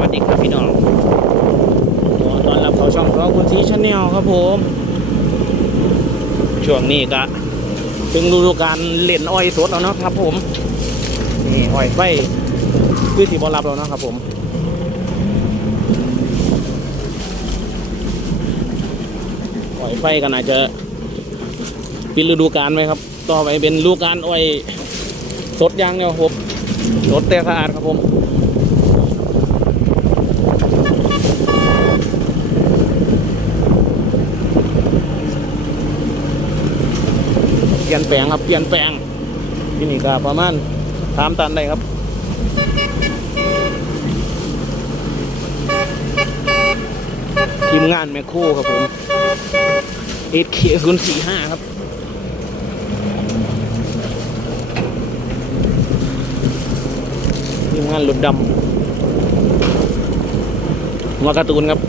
วัสดีครับพี่น้องขอต้อนรับเข้าช่องของคุณทีชาแนลครับผม ช่วงนี้ก็ถึงฤดูการเล่นอ้อยสดแล้วเนาะครับผม นี่อ้อยไฟคือที่บอลรับแล้วนะครับผมอ้อยไฟก็น่าจะปิดฤดูกาลไหมครับ ต่อไปเป็นฤดูกาลอ้อยสดย่างเดียครับผมสดแต่สะอาดครับผม ลี่ยนแปลงครับเปลี่ยนแปลงที่นี่ก็ประมาณสามตันได้ครับทีมงานแมคโครครับผมเอเคศูนสี่ห้าครับทีมงานรถดำหัวการ์ตูนครับ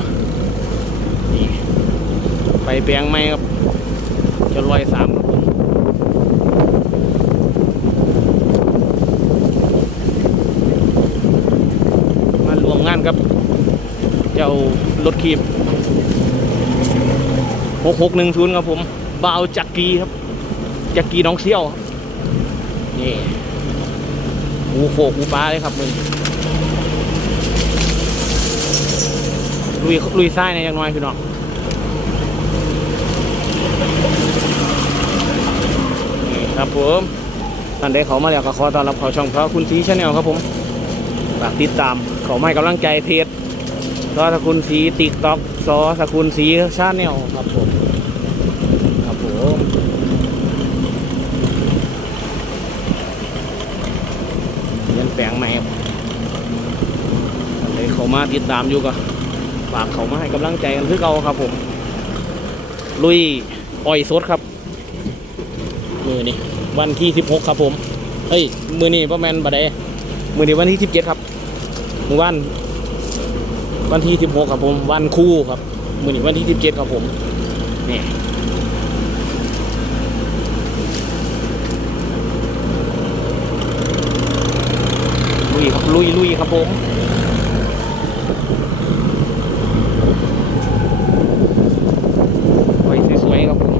ไปแปลงไม้ครับจะลอยสามครับผมมารวมงาน ครับ เจ้ารถขีบหกหกหนึ่งศูนย์ครับผมบาวจักรีครับจักรีน้องเซี่ยวนี่หูโขกหูปลาเลยครับมึงลุยลุยไส้ในอย่างน้อยพี่น้องนี่ครับผมท่านได้เขามาแล้วก็ขอต้อนรับเขาช่องพระคุณสีชาแนลครับผม ฝากติดตามเขาไม่กำลังใจเพจซอสกุลสีติ๊กต็อกซอสกุลสีชาแนลครับผมครับผมเรียนแปลงใหม่ครับท่านได้เขามาติดตามอยู่ก็ฝากเขามาให้กำลังใจกันคือเก่าครับผม ลุยอ้อยสดครับ มือนี่วันที่สิบหกครับผมเฮ้ย มือนี่ประมาณบัดใดมือนี่วันที่สิบเจ็ดครับ มือวัน วันที่สิบหกครับผม วันคู่ครับ มือนี่วันที่สิบเจ็ดครับผมนี่ลุยครับลุยลุยครับผมไว้สวยๆครับผม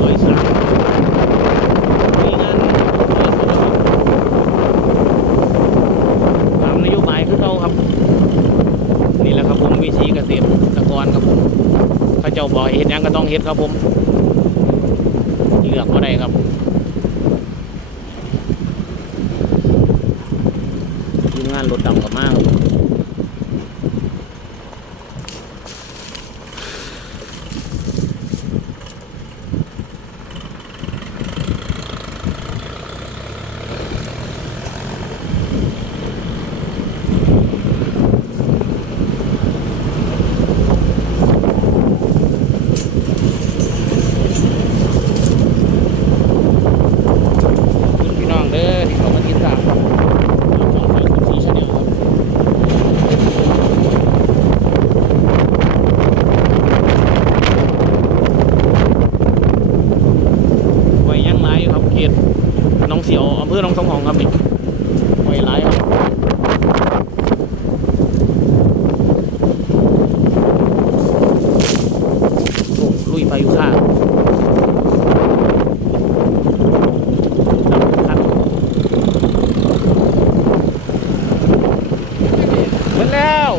ร้อยสามมีงานตามนโยบายคือเขาครับ นี่แหละครับผมวิธี เกษตรกรครับผมพระเจ้าบอกเห็นยังก็ต้องเฮ็ดครับผม เลือกก็ได้ครับ ทีมงานรถดำกับมากครับผม คุณพี่น้องเด้อที่เขามาติดตามครับช่องไฟคุณสีชาแนลครับไว้ยังไรอยู่ครับเขตหน้อง เพื่อนน้องสมของครับนี่หอยไหลครับลุยไพอยู่ข้างเหมือนแล้ว